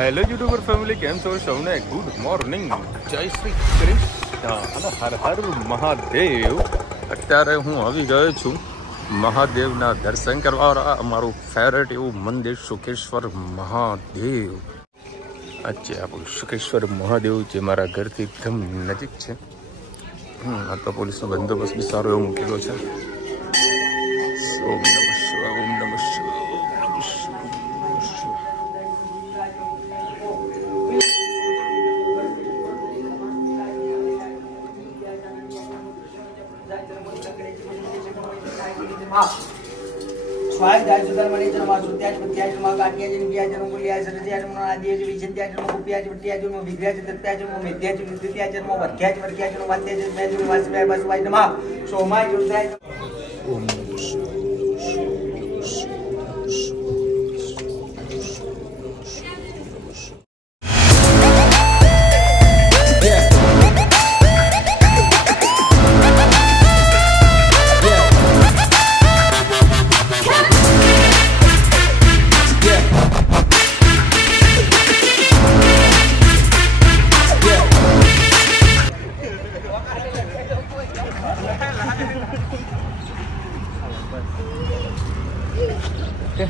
Hello YouTuber family, કેમ છો? સૌને ગુડ મોર્નિંગ, જય શ્રી કૃષ્ણ અને હર હર મહાદેવ. અત્યારે હું આવી ગયો છું મહાદેવના દર્શન કરવા. અમારું ફેવરેટ એવું મંદિર શુકેશ્વર મહાદેવ. આજે આપણું શુકેશ્વર મહાદેવ જે મારા ઘરથી એકદમ નજીક છે. આ તો પોલીસનો બંદોબસ્ત બી સારો એવો મૂકેલો છે. ઓમ નમઃ શિવાય, ઓમ નમઃ શિવાય. स्वाय दाय सुधर मणि जन्म सुत्याज पत्याज मा गाटिया जन बिया जन गुलिया सरत्याज मा आदि जन विचत्याज मा कुपियाज पत्याज मा विग्रह तत्याज मा मेध्याज विद्याज मा वर्ध्याज वर्ध्याज मा वाद्याज मेज वासवाय वासवाय नमः सोमाय रुद्राय. ओम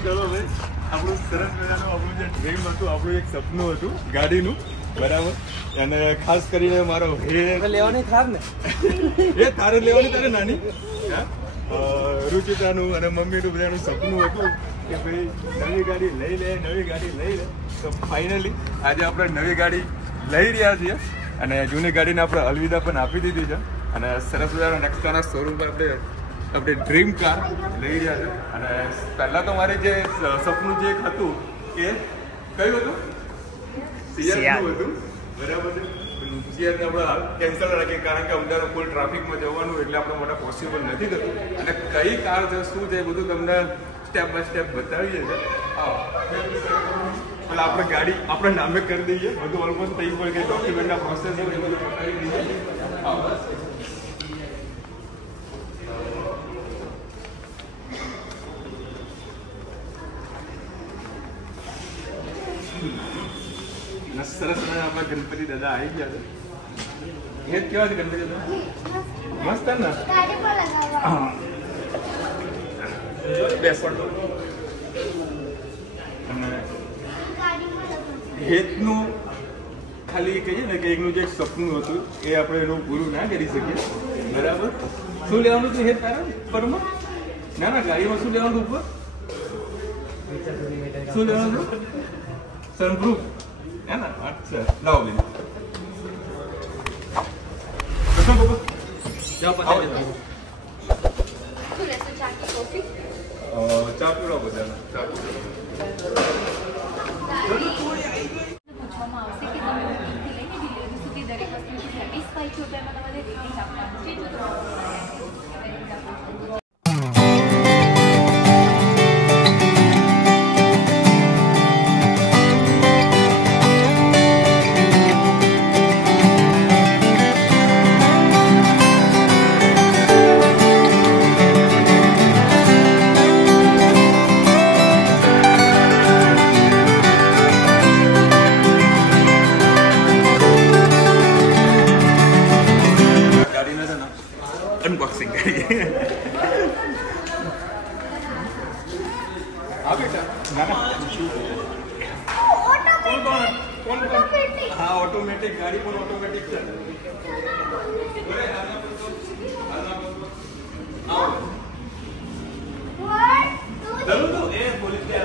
ચલો ભાઈ, આપણું સરસ મજાનું આપણું જે ડ્રીમ હતું, આપણું એક સપનું હતું ગાડીનું, બરાબર. અને ખાસ કરીને મારો લેવાની થાર ને એ તારે લેવાની, તારે નાની રુચિતાનું અને મમ્મીનું બધાનું સપનું હતું કે ભાઈ નવી ગાડી લઈ લે, નવી ગાડી લઈ લે. તો ફાઇનલી આજે આપણે નવી ગાડી લઈ રહ્યા છીએ અને જૂની ગાડીને આપણે અલવિદા પણ આપી દીધી છે. અને સરસ મજાના નેક્સ્ટાના શોરૂમ પર આપણે ડ્રીમ કાર લઈ રહ્યા છે. અને પહેલાં તો મારે જે સપનું જે હતું એ કયું હતું? સિયારનું હતું, બરાબર છે. સિયારને આપણે કેન્સલ રાખીએ કારણ કે અમદાવાદ ફૂલ ટ્રાફિકમાં જવાનું એટલે આપણે માટે પોસિબલ નથી થતું. અને કઈ કાર છે, શું છે, બધું તમને સ્ટેપ બાય સ્ટેપ બતાવીએ છીએ. એટલે આપણે ગાડી આપણે નામે કરી દઈએ, બધું ઓલમોસ્ટ થઈ ગયું કે ડોક્યુમેન્ટના પ્રોસેસ હોય એ બધું બતાવી દઈએ. સરસ આપણા ગણપતિ દાદા આવી ગયા છે. એ કેવા છે ગણપતિ દાદા? મસ્ત ને? અને હેતનું ખાલી કહીએ ને કે એકનું જે સપનું હતું એ આપણે એનું પૂરું ના કરી શકીએ, બરાબર. શું લેવાનું હતું હેત તારા પરમાં? ના ના, ગાડીમાં શું લેવાનું ઉપર? શું લેવાનું હતું? સનપ્રૂફ. अच्छा, लाओ बेन. कसम बाबा. जाओ पता है. तू लेते चाय की कॉफी? चाय पीलो बजाना. चाय. પૂછવામાં આવશે કે તમે ઓટીથી લઈને ડિલિવરી સુધી દરેક વસ્તુથી સેટિસ્ફાઈ છો, તેમાં તમારે રેટિંગ આપવાનું છે. જો अनबॉक्सिंग करिए. हाँ बेटा, ना ना कौन हाँ ऑटोमेटिक गाड़ी पर ऑटोमेटिक चल. चलो तो ए पुलिस के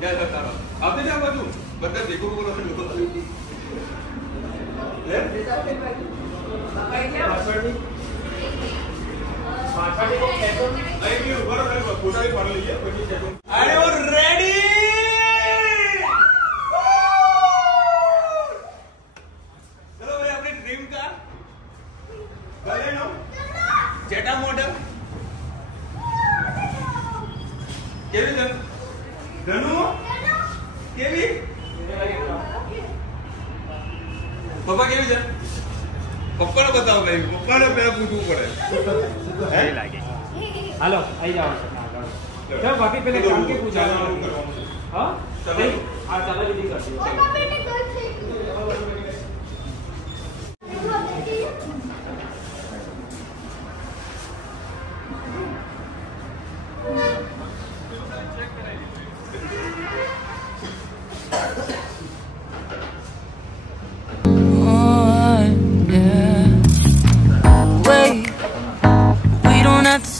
क्या करता रहा आप दे जाओ बाजू बता देखो बोलो ले पासवर्ड पासवर्ड को कैसे नहीं भी ऊपर फोटो भी पढ़ लीजिए પછી ચેક. Are you ready? ચલો ભાઈ, આપણી dream car Baleno Jetta model કેવી છે? ધનુ કેવી? પપ્પા કેવી છે? પપ્પાને બતાવો ભાઈ, પપ્પાને પહેલા પૂછવું પડે. હે લાગે. હાલો આવી જાઓ. चलो बाकी पहले काम के पूछा। हाँ हाँ चलो दीदी कर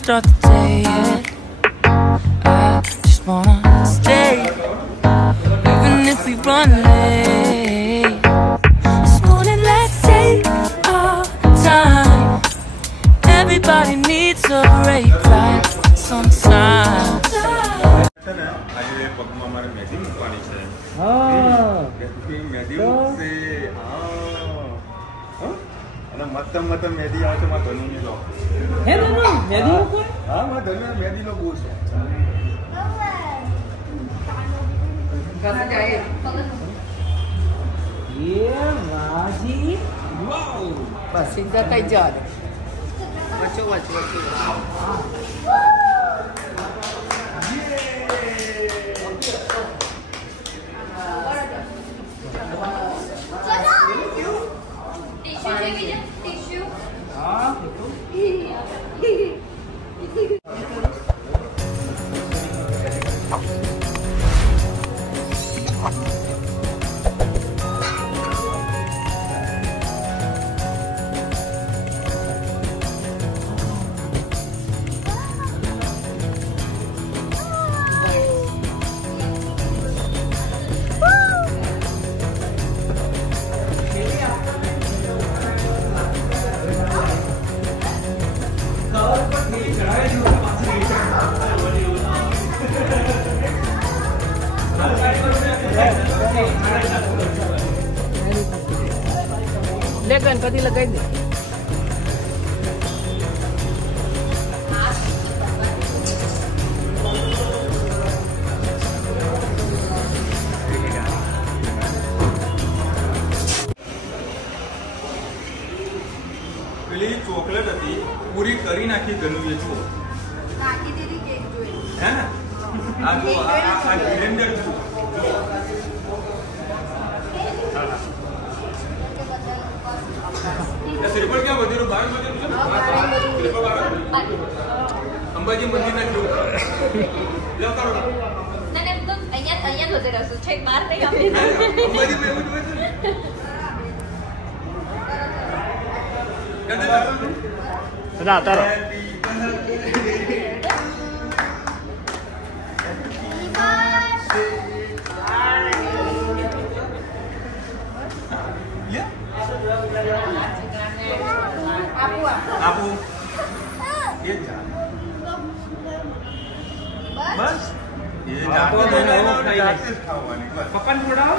Start the day yet. I just wanna stay, even if we run late. This morning, let's take our time. Everybody needs a break, like sometimes. આજે પગમાં મારે મેદી મૂકવાની છે. મેદી મૂકશે. અને મત મેદી આવે છે માં ધનુની લો. હે ધનુ મેદી કો? હા માં ધનુ મેદી લો બહુ છે. કસે જાય? ये माजी वाओ બસ સીધા કઈ જવા દે. વચ્ચો. टिश्यू चाहिए टिश्यू हाँ લે ગણપતિ લગાવી દે. પેલી ચોકલેટ હતી પૂરી કરી નાખી ધનુએ જુઓ. नाकी दीदी केक જોઈએ હે ને આ જુઓ આ સિલિન્ડર જુઓ. શ્રીફળ ક્યાં બધેલું બહાર બધેલું છે શ્રીફળ બહાર અંબાજી મંદિર ના જુઓ લો કરો ના ના તો અહીંયા જ વધે રહેશું છે બહાર નહીં આપી અંબાજી માં એવું જ હોય છે. ના તારો આપો એ બસ એ જાતે જાતે જ ખાવાની બસ. પપ્પાને ખોડાવો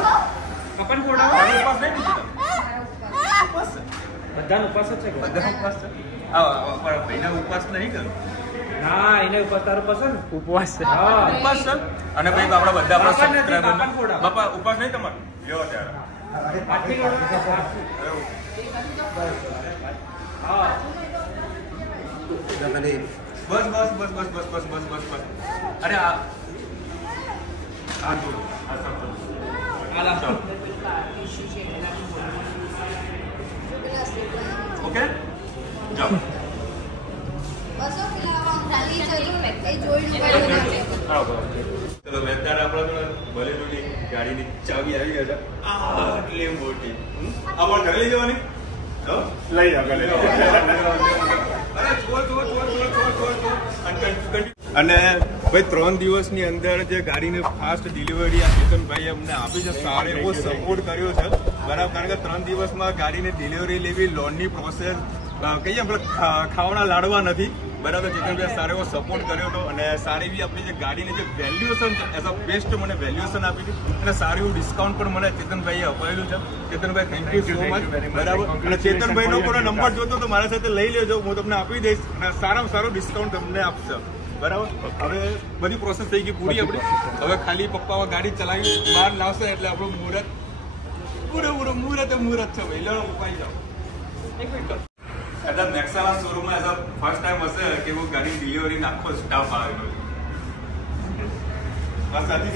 ઉપાસ નહીં દીધો. ઉપાસ છે. બધાનો ઉપાસ જ છે કે? બધા ઉપાસ છે. પણ ભાઈના ઉપાસ નહીં કરો. ના એને ઉપાસ તારો પસંદ ઉપવાસ છે હા ઉપાસ છે અને ભાઈ આપણા બધા આપણા બાપા નથી, સબસ્ક્રાઇબર બાપાને ખવડાવો. બાપા ઉપાસ નહીં તમારો લેવો ત્યારે આટલી ખવડાવો? હા બસ બસ બસ બસ બસ બસ બસ બસ બસ અરે આ જો આ સબ આલા ચાલો ઓકે જાઓ ચલો વેદાર આપણા બલેનોની ગાડીની ચાવી આવી ગયા છે આટલી મોટી આપણે ઘરે લઈ જવાની લઈ જાવ ઘરે અને ભાઈ 3 દિવસની અંદર જે ગાડીને ફાસ્ટ ડિલિવરી આ ચેતનભાઈ અમને આપી છે સારો એવો સપોર્ટ કર્યો છે બરાબર કારણ કે 3 દિવસમાં ગાડીને ડિલિવરી લેવી લોનની પ્રોસેસ કહીએ આપણે ખાવાના લાડવા નથી બરાબર ચેતનભાઈ સારો એવો સપોર્ટ કર્યો હતો અને સારી એવી આપણી જે ગાડીની જે વેલ્યુએશન છે એઝ અ બેસ્ટ મને વેલ્યુએશન આપી હતી અને સારું એવું ડિસ્કાઉન્ટ પણ મને ચેતનભાઈએ અપાયેલું છે Chetanbhai thank you so much બરાબર અને ચેતનભાઈનો કોઈ નંબર જોતો તો મારા સાથે લઈ લેજો હું તમને આપી દઈશ અને સારામાં સારો ડિસ્કાઉન્ટ તમને આપશે બરાબર હવે બધી પ્રોસેસ થઈ ગઈ પૂરી આપણી હવે ખાલી પપ્પા ગાડી ચલાવી બહાર લાવશે એટલે આપણું મુહૂર્ત પૂરેપૂરું મુહૂર્ત છે ભાઈ લો ઉપાઈ જાઓ એક મિનિટ કદાચ નેક્સાના શોરૂમમાં એઝ ફર્સ્ટ ટાઈમ હશે કે હું ગાડી ડિલિવરી આખો સ્ટાફ આવેલો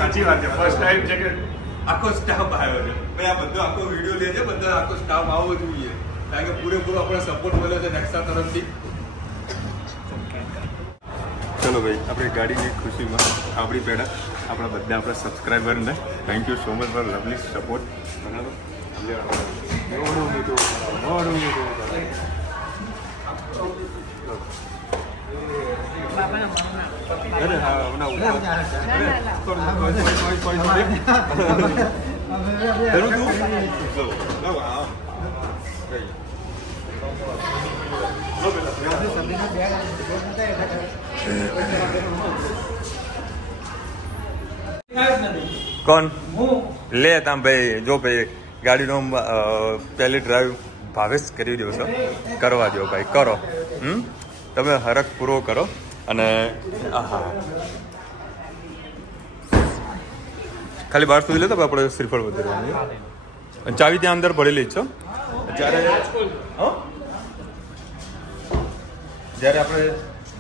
સાચી વાત છે ફર્સ્ટ ટાઈમ છે કે આખો સ્ટાફ આવ્યો છે ભાઈ. આ બધો આખો વિડીયો લે છે, બધો આખો સ્ટાફ આવવો જોઈએ, કારણ કે પૂરેપૂરો આપણે સપોર્ટ મળ્યો છે નેક્સા તરફથી. ચલો ભાઈ, આપણી ગાડીની ખુશીમાં આપણી પેડા આપણા બધા આપણા સબસ્ક્રાઈબરને thank you so much for lovely support. બરાબર, કોણ લે તામ ભાઈ? જો ભાઈ ગાડીનો પહેલી ડ્રાઈવ ભાવેશ કરી દો છો, કરવા દો ભાઈ, કરો. તમે હરખ પૂરો કરો. અને હા, ખાલી બહાર સુધી લે તો આપણે શ્રીફળ વધારવાની. ચાવી ત્યાં અંદર ભરેલી જ છો. જ્યારે આપણે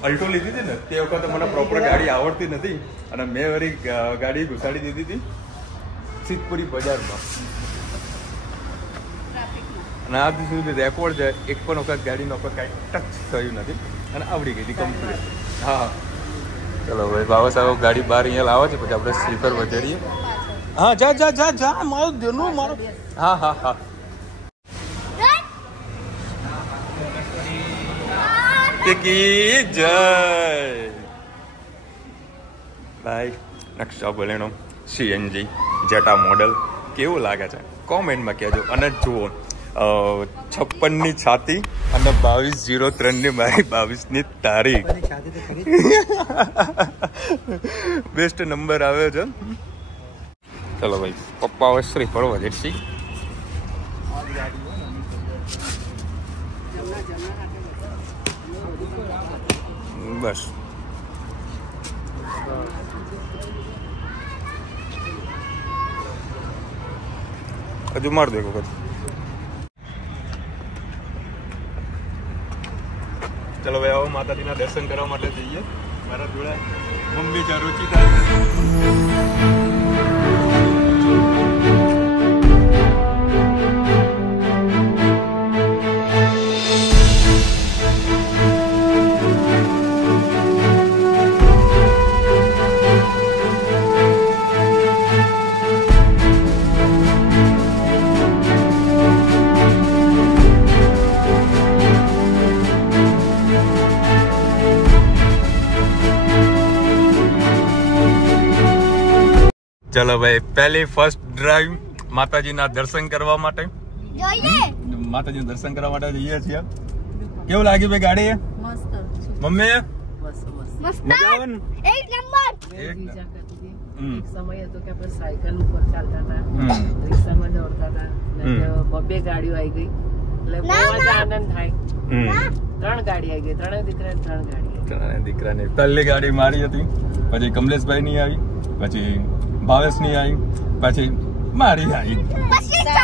અલ્ટો લીધી હતી ને તે વખતે મને પ્રોપર ગાડી આવડતી નથી, અને મેં વળી ગાડી ઘુસાડી દીધી હતી સિદ્ધપુરી બજારમાં. અને આજ સુધી રેકોર્ડ છે, એક પણ વખત ગાડીનો આપણે કાંઈ ટચ થયું નથી, અને આવડી ગઈ હતી કમ્પ્લીટ. હા ચલો ભાઈ, બાબા સાહેબ ગાડી બહાર અહીંયા લાવે છે, પછી આપણે સ્લીપર વધારીએ. હા જા જા જા જા, મારો દેનો મારો. હા હા હા, કી જય ભાઈ. નકશા બોલેનો સીએનજી જેટા મોડલ કેવું લાગે છે કોમેન્ટમાં કહેજો. અને જુઓ 56ની છાતી અને 22/03 મારી 22ની તારીખ. બેસ્ટ નંબર આવ્યો છે. ચલો ભાઈ, પપ્પા હવે શ્રીફળ વધેરશી. બસ હજુ માર દે વખત. ચલો ભાઈ, આવો માતાજીના દર્શન કરવા માટે જઈએ. મારા જોડે મમ્મી ચારુચિ થાય. ચલો ભાઈ, પહેલી ફર્સ્ટ ડ્રાઈવ માતાજીના દર્શન કરવા માટે. માતાજીના દર્શન કરવા માટે જઈએ છીએ. કેવું લાગ્યું ભાઈ ગાડી? મમ્મી મજા આવે ને? એક નંબર. સમય હતો કે આપણે સાયકલ ઉપર ચાલતા હતા, રિક્ષામાં દોડતા હતા, બબ્બે ગાડીઓ આવી ગઈ એટલે બહુ જ આનંદ થાય. 3 ગાડી આવી ગઈ, 3 દીકરાની પહેલી ગાડી મારી હતી, પછી કમલેશભાઈ ની આવી, પછી ભાવેશ ની આવી, પછી મારી આવી.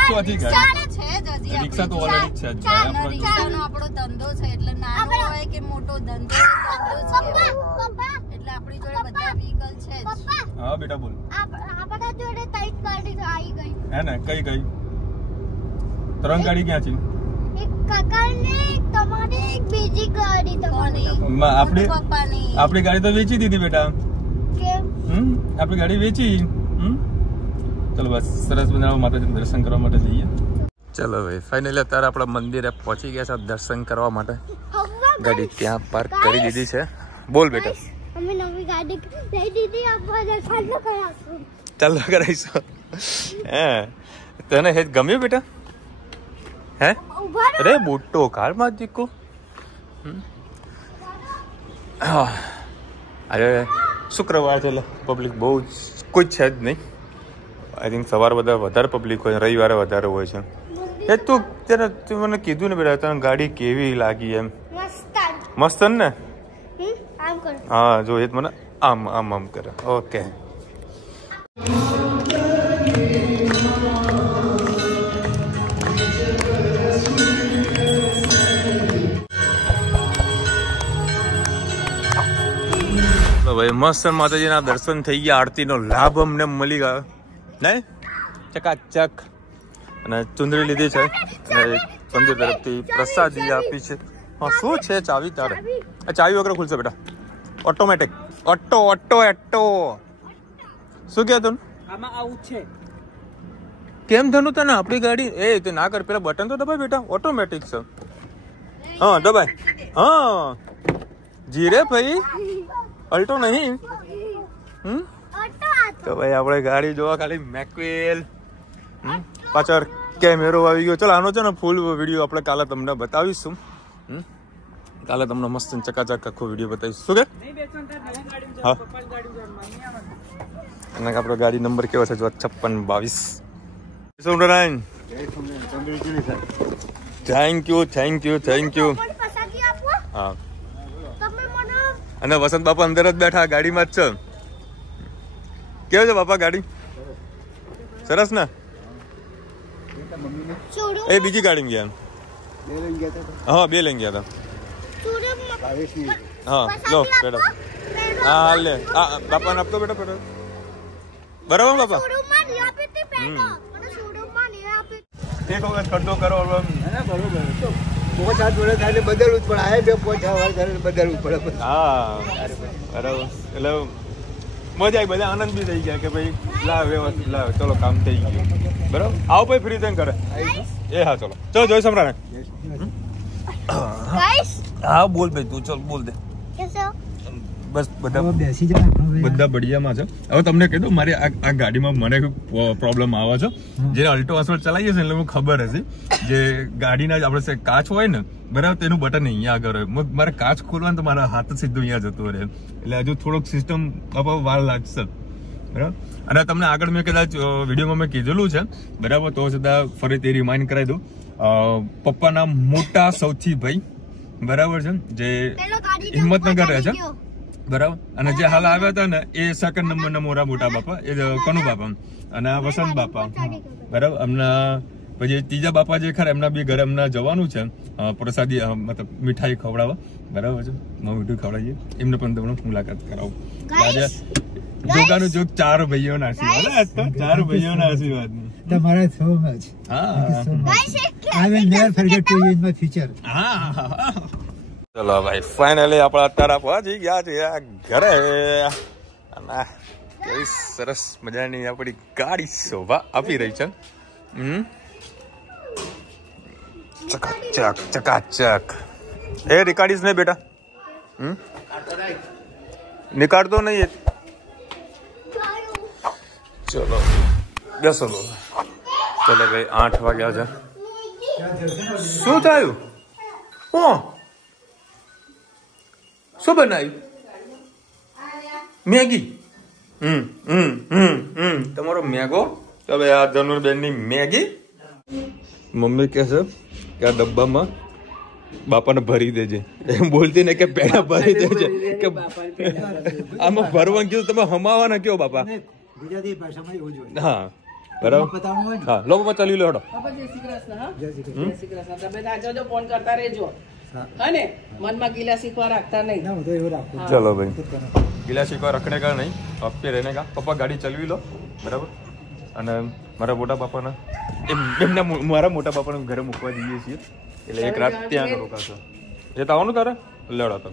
ચોથી ગાડી રિક્ષા તો ઓલરેડી છે જ. આપણો ધંધો છે એટલે નાનો હોય કે મોટો ધંધો છે, એટલે આપણી જોડે બધા વ્હીકલ છે જ. હા બેટા બોલ. આપણા જોડે 3 ગાડી આવી ગઈ હે ને? કઈ 3 ગાડી ક્યાં છે? એક કાકાને, એક તમારી, એક બીજી ગાડી તમારી. આપણી ગાડી તો વેચી દીધી બેટા. કેમ? આપણી ગાડી વેચી. ચલો બસ, સરસ મજાના માતાજીના દર્શન કરવા માટે જઈએ. ચલો ભાઈ, ફાઇનલી અત્યારે આપણા મંદિરે પહોંચી ગયા છે દર્શન કરવા માટે. ગાડી ત્યાં પાર્ક કરી દીધી છે. બોલ બેટા. અમે નવી ગાડી લઈ દીધી, આપણે દર્શન કરાવશું. ચાલો કરાવીશું. હે, તને હેજ ગમ્યું બેટા? હે? અરે મોટો કાર માં દીકો. અરે શુક્રવાર છે એટલે પબ્લિક બહુ કોઈ છે જ નહીં. આઈ થિંક સવારે વધારે પબ્લિક હોય, રવિવારે વધારે હોય છે. એ તું મને કીધું ને બેટા, તને ગાડી કેવી લાગી? એમ મસ્ત ને? હા જો, એ મને આમ આમ આમ કરે. ઓકે, ભાઈ મસ્ત માતાજીના દર્શન થઈ ગયા. આરતીનો લાભ અમને મળી ગયો નહીં? ચકાચક. અને ચુંદડી લીધી છે અને મંદિર તરફથી પ્રસાદી આપી છે. હા શું છે ચાવી તારે? આ ચાવી વગર ખુલશે બેટા, ઓટોમેટિક. ઓટો શું કહે તું? આમાં આવું છે કેમ ધનું તને આપણી ગાડી? એ તે ના કર, પેલા બટન તો દબાય બેટા, ઓટોમેટિક છે. હા દબાય. હા જીરે ભાઈ, અલ્ટો નહીં. તો ભાઈ આપણે ગાડી જોવા ખાલી મેકવેલ. પાછળ કેમેરો આવી ગયો. ચાલો આનો છે ને ફૂલ વિડીયો આપણે કાલે તમને બતાવીશું. કાલે તમને મસ્ત ચકાચક આખો વિડીયો બતાવીશું. શું કે? હા અને આપણો ગાડી નંબર કેવો છે જો 5622. Somnarayan thank you. હા અને વસંત બાપા અંદર જ બેઠા ગાડીમાં જ છે. કેવું છે બાપા ગાડી? સરસ ને? એ બીજી ગાડી ગયા. હા 2 લઈ ગયા હતા. હા લો બેટા. હા લે બાપાને આપતો બેટા બેટા. બરાબર બાપા? એક વખત ખર્ચો કરો બદલવું જ પડે. આ 2 બદલવું પડે. હા બરાબર. એટલે મજા આવી, બધા આનંદ બી થઈ ગયા કે ભાઈ લાવ વ્યવસ્થિત લાવ, ચલો કામ થઈ ગયું. બરાબર આવો ભાઈ ફ્રી થઈને કરે. એ હા ચલો ચલો જોઈ સમરાને. હા બોલ ભાઈ તું, ચલ બોલ દે. બસ બધા બઢિયામાં છે. હવે તમને કહી દઉં મારી આ ગાડીમાં મને પ્રોબ્લેમ આવે છે. જે અલ્ટો અસલ ચલાવીએ છે એટલે મને ખબર હશે જે ગાડીના આપણે કાચ હોય ને બરાબર, તેનું બટન અહીંયા આગળ હોય. મારે કાચ ખોલવાનું તો મારા હાથ સીધો અહીંયા જતો રહે. એટલે હજુ થોડોક સિસ્ટમ વાર લાગશે બરાબર. અને તમને આગળ મેં કદાચ વિડીયોમાં મેં કીધેલું છે બરાબર, તો છતાં ફરીથી રિમાઇન્ડ કરાવી દઉં. પપ્પાના મોટા સૌથી ભાઈ બરાબર છે જે હિંમતનગર રહે છે બરાબર, અને જે હાલ આવ્યા હતા ને એ સેકન્ડ નંબરના મોટા બાપા, એ કનુ બાપા અને આ વસંત બાપા બરાબર. એમના પછી ત્રીજા બાપા જે ખરા એમના બી ઘરે એમના જવાનું છે પ્રસાદી મતલબ મીઠાઈ ખવડાવવા બરાબર છે. મીઠું ખવડાવીએ એમને પણ તમને મુલાકાત કરાવું. જોગાનું જોગ 4 ભાઈઓના આશીર્વાદ. 4 ભાઈઓના આશીર્વાદ તમારા so much. I will never forget to you in my future. ચલો ભાઈ ફાઇનલી આપણે અત્યારે પહોંચી ગયા છે ઘરે. અને કેવી સરસ મજાની આપણી ગાડી શોભા આપી રહી છે. ચકાચક. એ નીકાળીશ નહીં બેટા? નીકાળતો નહીં. ચલો બેસો. ચલો ભાઈ 8 વાગ્યા છે. શું થયું? શું બનાવ્યું? મેગી. તમારો મેગો. હવે આ ધનુર્બેન ની મેગી. મમ્મી કે છે કે આ ડબ્બામાં બાપાને ભરી દેજે. એમ બોલતી ને કે પેડા ભરી દેજે કે આમાં ભરવાનું કીધું તમે હમાવાના કયો બાપા? ગુજરાતી ભાષામાં એવું જોઈએ. હા બરાબર. હા લો બાપા ચાલી લો. ફોન કરતા રહેજો અને મનમાં ગીલા શીખવા રાખતા નહીં. ચલો ભાઈ ગીલા શીખવા રખને કા નહીં, આપકે રહેને કા. પપ્પા ગાડી ચલવી લો બરાબર. અને મારા મોટા બાપાના એમના મારા મોટા બાપાને ઘરે મૂકવા જઈએ છીએ એટલે એક રાત ત્યાં રોકાશો. એ તો આવવાનું તારે લડો તો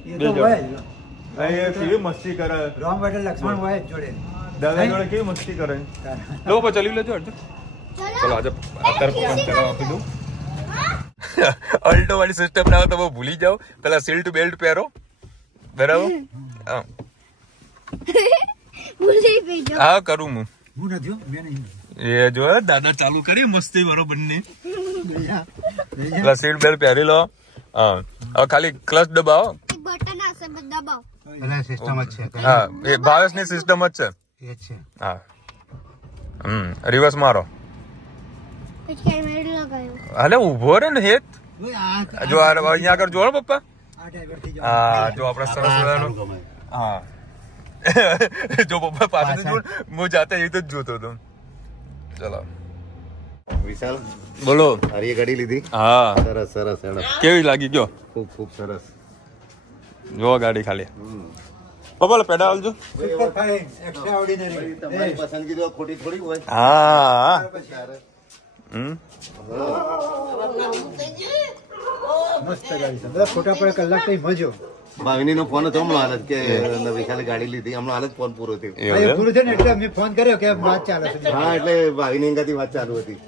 કેવી મસ્તી કરે. રામ બેટા લક્ષ્મણ હોય જોડે, દાદા જોડે કેવી મસ્તી કરે. લો બાપા ચલી લેજો. ચલો આજે અત્યારે પપ્પાને ચલાવ આપી દઉં. અલ્ટો વાળી સિસ્ટમ ના હોય તો ભૂલી જાઓ. પેલા સીટ બેલ્ટ પહેરો બરાબર. હા કરું હું. એ જો દાદા ચાલુ કરી મસ્તી બરોબર ની. પેલા સીટ બેલ્ટ પહેરી લો. હા હવે ખાલી ક્લચ દબાવો. હા એ ભાવેશ ની સિસ્ટમ જ છે. હા રિવર્સ મારો. હાલે ઉભો રે ને હેત. જો અહીંયા આગળ જોડો પપ્પા. હા જો આપડે સરસ હા જો પપ્પા પાસે હું જાતે એ તો જ જોતો હતો. ચલો વિશાલ બોલો. હારી ગાડી લીધી? હા સરસ સરસ. કેવી લાગી? જો ખૂબ ખૂબ સરસ. જો ગાડી ખાલી પપ્પા પેડા આવજો. તમારી પસંદગી તો ખોટી થોડી હોય. હા. ફોટા પડે કલાક કઈ મજો. ભાવિની નો ફોન હતો હમણાં હાલત કે વિશાલે ગાડી લીધી હમણાં હાલત ફોન પૂરો થયો. પૂરું છે ને એટલે મેં ફોન કર્યો કે વાત ચાલે છે. હા એટલે ભાવિની અંગાથી વાત ચાલુ હતી.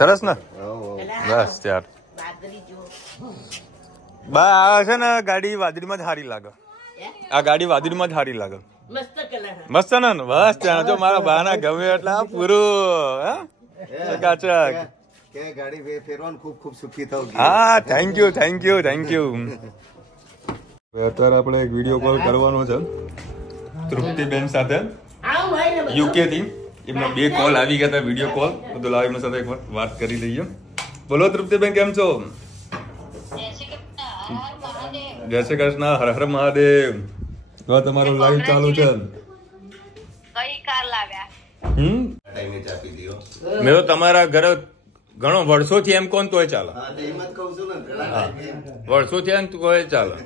સરસ ને બસ યાર બા આ છે ને ગાડી વાદળીમાં જ સારી લાગે. આ ગાડી વાદળીમાં જ સારી લાગે. મસ્ત ને બસ ત્યાં જો મારા બા ના ગમે એટલે પૂરું ચકાચક. કે ગાડી ફેરવાનું ખૂબ ખૂબ સુખી થવું. હા thank you thank you thank you. અત્યારે આપણે એક વિડીયો કોલ કરવાનો છે તૃપ્તિબેન સાથે યુકે થી. એમના 2 કોલ આવી ગયા હતા વિડીયો કોલ. તો લાવ એમના સાથે એક વાર વાત કરી લઈએ. બોલો તૃપ્તિબેન કેમ છો? જય શ્રી કૃષ્ણ. હર હર મહાદેવ. હવે તમારું લાઈવ ચાલુ છે. મેં તો તમારા ઘરે ઘણો વર્ષોથી એમ કોણ તોય ચાલે. વર્ષોથી એમ તોય ચાલે.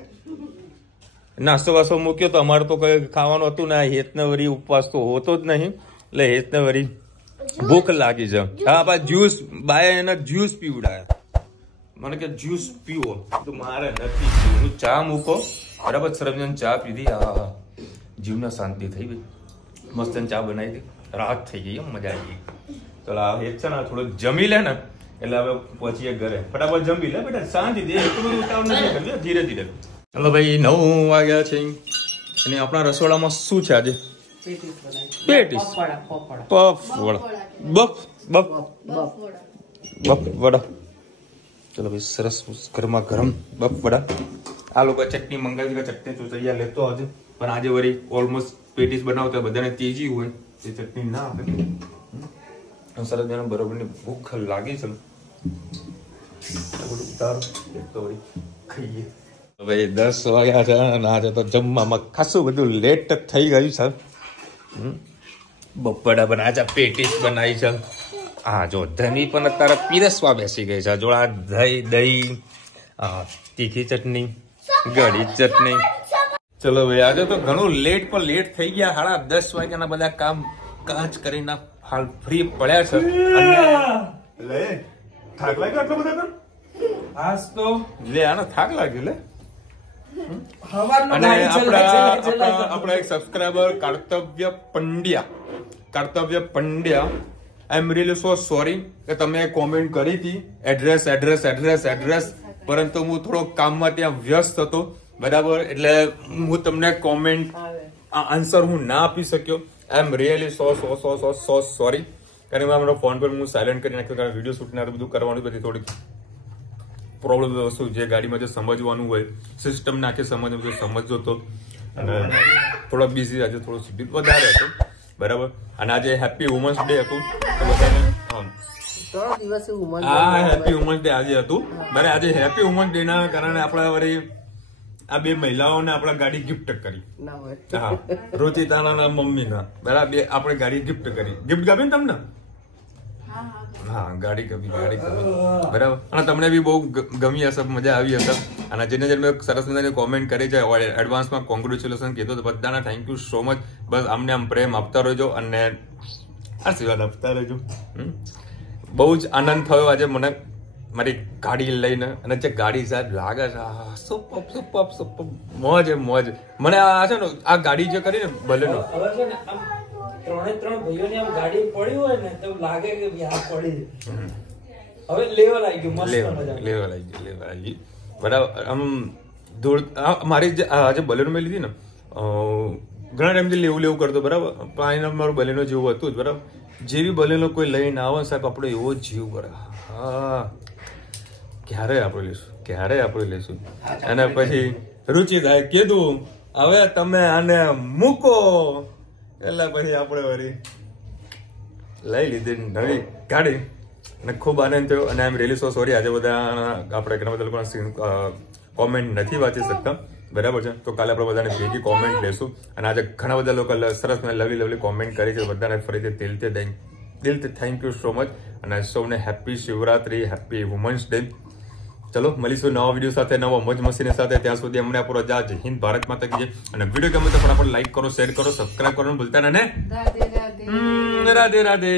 નાસ્તો વાસ્તો મૂક્યો તો અમારે તો કઈ ખાવાનું હતું ને. હેતને વરી ઉપવાસ તો હોતો જ નહીં એટલે હેતને વરી ભૂખ લાગી છે. હા પાછા જ્યુસ બાય એના જ્યુસ પીવડાયા. મને કે જ્યુસ પીવો તો મારે નથી પીવું. ચા મૂકો બરાબર. સરબજન ચા પીધી. હા જીવને શાંતિ થઈ ગઈ. મસ્ત ચા બનાવી હતી. રાહત થઈ ગઈ. મજા આવી ગઈ. ચલો આ હેત છે ને થોડું જમી લે ને એટલે હવે પહોંચીએ ઘરે. ફટાફટ જમી લે બેટા. શાંતિ દે એટલું બધું ઉતાવળ નથી કરવી. ધીરે ધીરે. ચલો ભાઈ 9 વાગ્યા છે અને આપણા રસોડામાં શું છે આજે? પેટીસ પફવડા બફવડા. ચલો ભાઈ સરસ ગરમા ગરમ બફવડા. આ લોકો ચટણી મંગાવી ચટણી તો તૈયાર લેતો આજે. પણ આજે વળી ઓલમોસ્ટ પેટીસ બનાવતા બધાને તેજી હોય એ ચટણી ના આપે. સરસ બરોબરની ભૂખ લાગી છે. ઉતારો તો વળી ખાઈએ. ભાઈ 10 વાગ્યા છે અને આજે તો જમવામાં ખાસું બધું લેટ થઈ ગયું છે. બપોડા બનાવ્યા છે. પેટીસ બનાવી છે. હા જો ધની પણ અત્યારે પીરસવા બેસી ગઈ છે. જો આ દહીં તીખી ચટણી ગળી ચટણી. ચલો ભાઈ આજે તો ઘણું લેટ પણ લેટ થઈ ગયા. 10:30 વાગ્યાના બધા કામ કાચ કરીને હાલ ફ્રી પડ્યા છે. અને થાક લાગ્યો આટલો બધો આજ તો લે આનો થાક લાગ્યો લે. અને આપણા એક સબસ્ક્રાઈબર કર્તવ્ય પંડ્યા આઈ એમ રિયલી સો સોરી કે તમે કોમેન્ટ કરી હતી એડ્રેસ પરંતુ હું થોડો કામમાં ત્યાં વ્યસ્ત હતો બરાબર. એટલે હું તમને કોમેન્ટ આન્સર હું ના આપી શક્યો. આઈ એમ રિયલી સો સોરી. કારણ કે મારો ફોન પર હું સાયલેન્ટ કરી નાખ્યો. કારણ વિડીયો શૂટ ને બધું કરવાનું બધી થોડીક પ્રોબ્લેમ વસ્તુ જે ગાડીમાં જે સમજવાનું હોય સિસ્ટમ નાખે સમજજો તો. અને થોડો બિઝી આજે થોડું શેડ્યુલ વધારે હતું બરાબર. અને આજે હેપી વુમન્સ ડે હતું હેપી વુમન્સ ડે આજે હતું બરાબર. આજે હેપી વુમન્સ ડે ના કારણે આપણા વળી આ 2 મહિલાઓને આપણે ગાડી ગિફ્ટ કરી. હા રુચિતાના મમ્મીના બરાબર. આપણે ગાડી ગિફ્ટ કરી. ગિફ્ટ ગમી ને તમને? હા ગાડી ગમી બરાબર. અને તમને બી બહુ ગમી હશે મજા આવી હશે. અને જેને મેં સરસ મજાની કોમેન્ટ કરી છે એડવાન્સમાં કોંગ્રેચ્યુલેશન કીધું તો બધાને થેન્ક યુ સો મચ. બસ આમને આમ પ્રેમ આપતા રહેજો અને આશીર્વાદ આપતા રહેજો. બહુ જ આનંદ થયો આજે મને મારી ગાડી લઈને. અને જે ગાડી સાહેબ લાગે છે સુપર મોજ મને આ છે ને આ ગાડી જે કરી ને બલેનો 3 ભાઈઓની આમ ગાડી પડી હોય ને તો લાગે કે આ પડી હવે લેવલ આવી ગયું. મસ્ત લેવલ આવી બરાબર. આમ ધૂળ મારી જે બલેનો મેં લીધી ને ઘણા ટાઈમથી લેવું કરતો બરાબર. પણ મારું બલેનો જેવું હતું જ બરાબર. જેવી બલેનો કોઈ લઈને આવે સાહેબ આપણો એવો જીવ કરે. હા ક્યારે આપણે લઈશું અને પછી રુચિતાએ કીધું હવે તમે આને મૂકો એટલે પછી આપણે વળી લઈ લીધી નવી ગાડી અને ખૂબ આનંદ થયો. અને આઈ એમ રિયલી સો સોરી આજે બધા આપણે ઘણા બધા લોકોના કોમેન્ટ નથી વાંચી શકતા બરાબર છે. તો કાલે આપણે બધાને ભેગી કોમેન્ટ લેશું. અને આજે ઘણા બધા લોકો સરસ લવલી કોમેન્ટ કરી છે. બધાને ફરીથી દિલથી થેન્ક યુ સો મચ. અને સૌને happy Shivratri happy women's day. ચલો મળીશું નવા વિડીયો સાથે, નવા મોજ મસ્તીની સાથે. ત્યાં સુધી અમને આપણો જા જય હિન્દ, ભારત માતા કી જય. અને વિડીયો ગમે તો ફટાફટ લાઈક કરો, શેર કરો, સબસ્ક્રાઇબ કરવાનું ભૂલતા ને. રાધે રાધે.